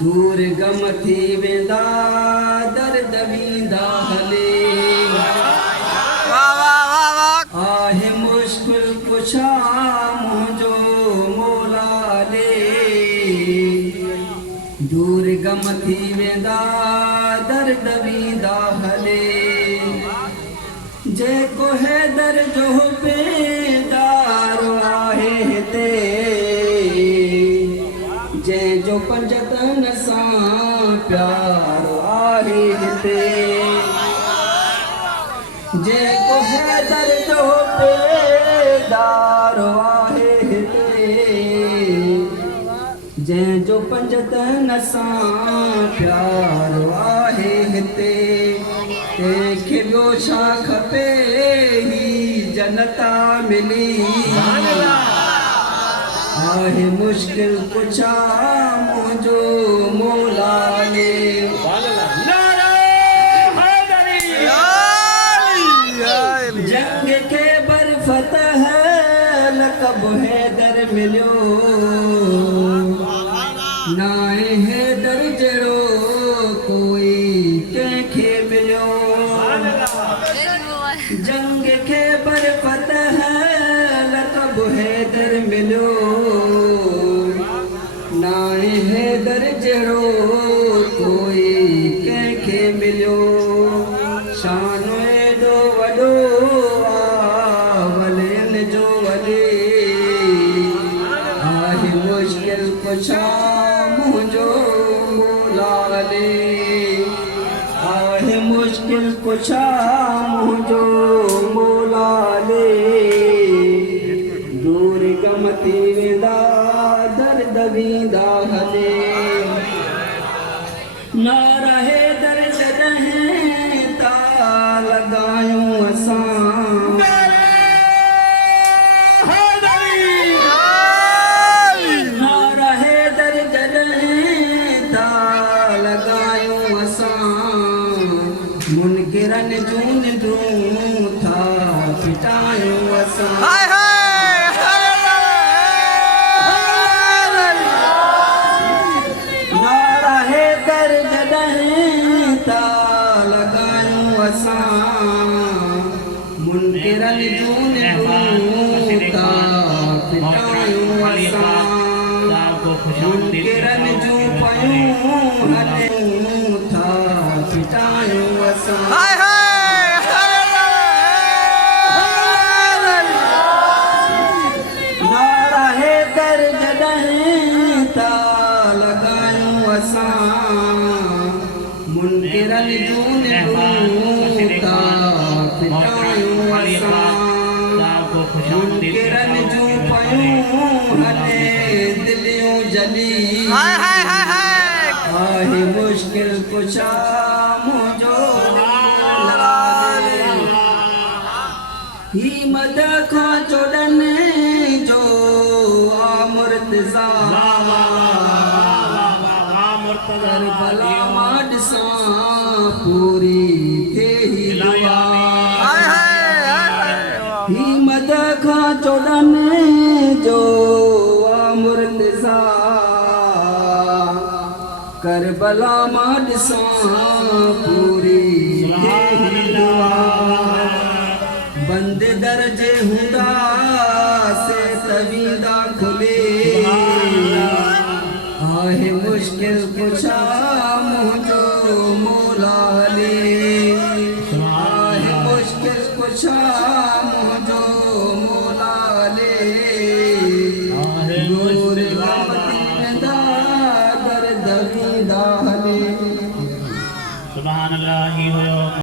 दूर गम थी वेंदा दर्द वींदा हले आहे मुश्किल पुछा मुंहिंजो मौला ले दूर गम थी वेंदा दर्द वींदा हले जेको हैदर जो बेदार आहे हिते जंहिंजो पंजतन सां प्यार आहे हिते जेको हैदर जो बेदार आहे हिते जंहिंजो पंजतन सां प्यार आहे हिते तंहिंखे ॿियो छा खपे ही जनता मिली आहे मुश्किल पुछा मुंहिंजो मौला ले जंग खे बरफ़तह लक़ब हैदर मिलियो नाहे हैदर जहिड़ो कोई कंहिंखे मिलियो जंग खे बरफ़तह लक़ब हैदर मिलियो नाहे हैदर जहिड़ो कोई कंहिंखे मिलियो शान एॾो वॾो वलियन जो वली आहे मुश्किल पुछा मुंहिंजो मौला ले आहे मुश्किल पुछा मुंहिंजो मौला ले दूर गम थी वेंदा दर्द वींदा हले नारा हैदर जॾहिं था लॻायूं असां नारा हैदर जॾहिं था लॻायूं असां मुनकिरनि जूं निंदूं था फिटायूं असां नारा हैदर जॾहिं था लॻायूं असां मुनकिरनि जूं निंदूं था फिटायूं असां मुनकिरनि जूं पयूं हलूं था फिटायूं असां नारा हैदर जॾहिं था लॻायूं असां मुनकिरनि जूं निंदूं था फिटायूं असां मुनकिरनि जूं पयूं हले दिलियूं जली आहे मुश्किल पुछा मुंहिंजो ही मद खां चोॾनि जो मुर्तज़ा करबला मां ॾिसां पूरी थिए ही दुआ ही मद खां चोॾनि जो मुर्तज़ा करबला मां ॾिसां पूरी थिए ही दुआ बंद दर्जे हूंदा से तवींदा खुले आहे मुश्किल पुछा मुंहिंजो मौला ले आहे मुश्किल पुछा मुंहिंजो मौला ले दूर गम थी वेंदा दर्द वींदा हले सुभान अल्लाह ही हुयो।